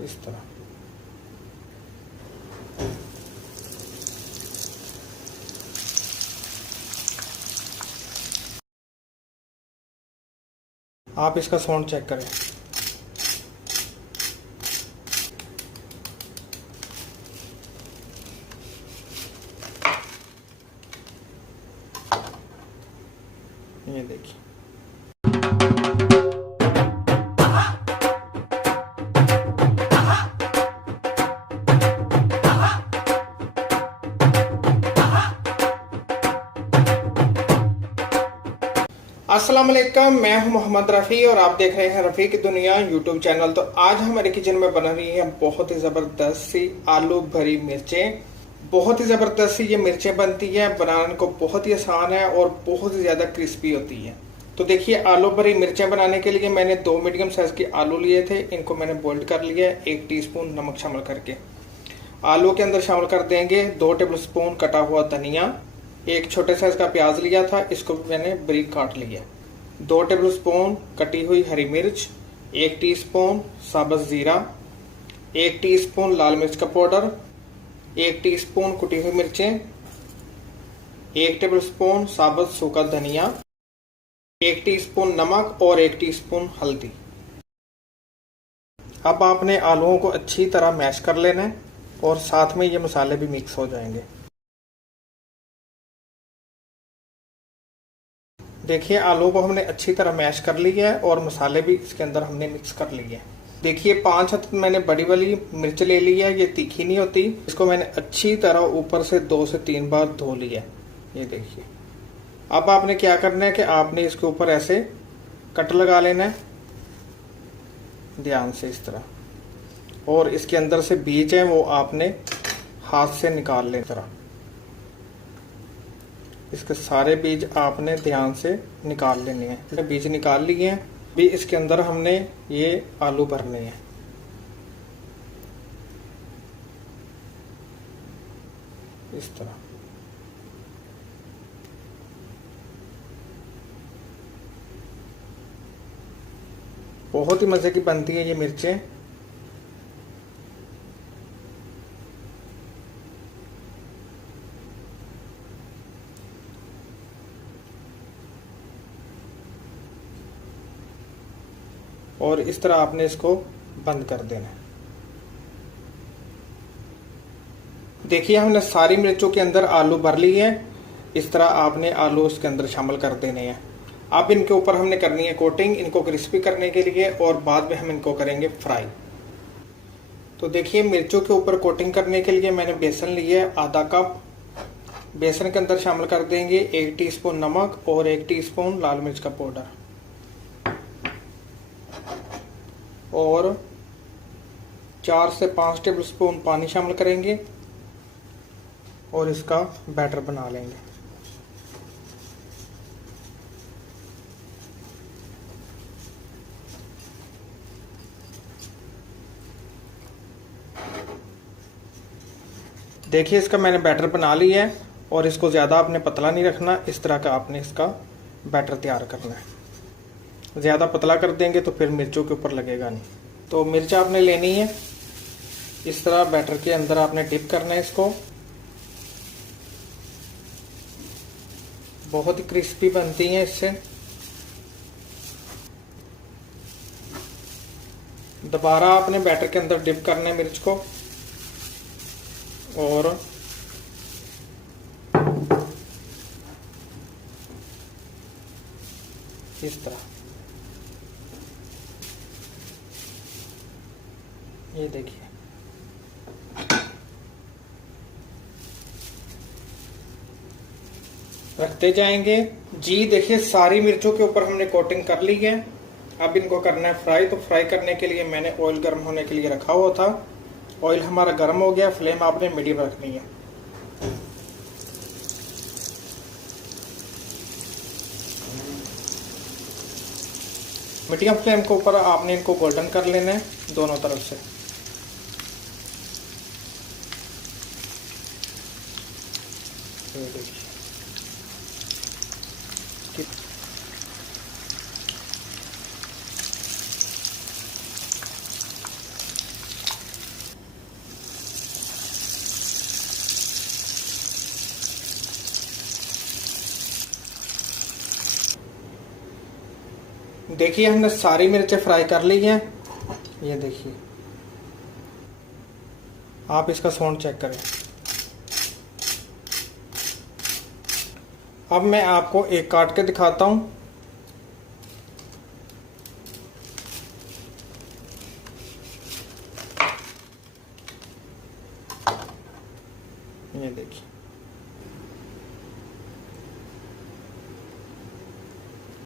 इस तरह। आप इसका साउंड चेक करें। ये देखिए। अस्सलाम वालेकुम, मैं हूं मोहम्मद रफ़ी और आप देख रहे हैं रफ़ी की दुनिया यूट्यूब चैनल। तो आज हमारे किचन में बन रही है बहुत ही ज़बरदस्त सी आलू भरी मिर्चें। बहुत ही ज़बरदस्त सी ये मिर्चें बनती है, बनाने को बहुत ही आसान है और बहुत ही ज़्यादा क्रिस्पी होती है। तो देखिए, आलू भरी मिर्चें बनाने के लिए मैंने 2 मीडियम साइज़ के आलू लिए थे। इनको मैंने बॉइल्ड कर लिया है 1 टीस्पून नमक शामिल करके। आलू के अंदर शामिल कर देंगे 2 टेबल स्पून कटा हुआ धनिया। एक छोटे साइज का प्याज लिया था, इसको मैंने बारीक काट लिया। 2 टेबल स्पून कटी हुई हरी मिर्च, 1 टीस्पून साबुत जीरा, 1 टीस्पून लाल मिर्च का पाउडर, 1 टीस्पून कुटी हुई मिर्चें, 1 टेबल स्पून साबुत सूखा धनिया, 1 टीस्पून नमक और 1 टीस्पून हल्दी। अब आपने आलूओं को अच्छी तरह मैश कर लेना है और साथ में ये मसाले भी मिक्स हो जाएंगे। देखिए, आलू को हमने अच्छी तरह मैश कर लिया है और मसाले भी इसके अंदर हमने मिक्स कर लिए हैं। देखिए, 5 मैंने बड़ी वाली मिर्च ले ली है, ये तीखी नहीं होती। इसको मैंने अच्छी तरह ऊपर से 2 से 3 बार धो लिया है। ये देखिए। अब आपने क्या करना है कि आपने इसके ऊपर ऐसे कट लगा लेना है ध्यान से, इस तरह। और इसके अंदर से बीज है वो आपने हाथ से निकाल लेना तरह। इसके सारे बीज आपने ध्यान से निकाल लेने हैं। बीज निकाल लिए हैं, भी इसके अंदर हमने ये आलू भरने हैं। इस तरह। बहुत ही मजे की बनती है ये मिर्चें। और इस तरह आपने इसको बंद कर देना है। देखिए, हमने सारी मिर्चों के अंदर आलू भर लिए हैं। इस तरह आपने आलू इसके अंदर शामिल कर देने हैं। अब इनके ऊपर हमने करनी है कोटिंग, इनको क्रिस्पी करने के लिए, और बाद में हम इनको करेंगे फ्राई। तो देखिए, मिर्चों के ऊपर कोटिंग करने के लिए मैंने बेसन लिया है आधा कप। बेसन के अंदर शामिल कर देंगे 1 टीस्पून नमक और 1 टीस्पून लाल मिर्च का पाउडर, और 4 से 5 टेबल स्पून पानी शामिल करेंगे और इसका बैटर बना लेंगे। देखिए, इसका मैंने बैटर बना लिया है और इसको ज़्यादा आपने पतला नहीं रखना। इस तरह का आपने इसका बैटर तैयार करना है। ज़्यादा पतला कर देंगे तो फिर मिर्चों के ऊपर लगेगा नहीं। तो मिर्च आपने लेनी है, इस तरह बैटर के अंदर आपने डिप करना है इसको। बहुत ही क्रिस्पी बनती हैं इससे। दोबारा आपने बैटर के अंदर डिप करना है मिर्च को, और इस तरह। ये देखिए, रखते जाएंगे जी। देखिए, सारी मिर्चों के ऊपर हमने कोटिंग कर ली है। अब इनको करना है फ्राई। तो फ्राई करने के लिए मैंने ऑयल गर्म होने के लिए रखा हुआ था। ऑयल हमारा गर्म हो गया, फ्लेम आपने मीडियम रखनी है। मीडियम फ्लेम के ऊपर आपने इनको गोल्डन कर लेना है दोनों तरफ से। देखिए हमने सारी मिर्चें फ्राई कर ली हैं। ये देखिए, आप इसका साउंड चेक करें। अब मैं आपको एक काट के दिखाता हूं। ये देखिए,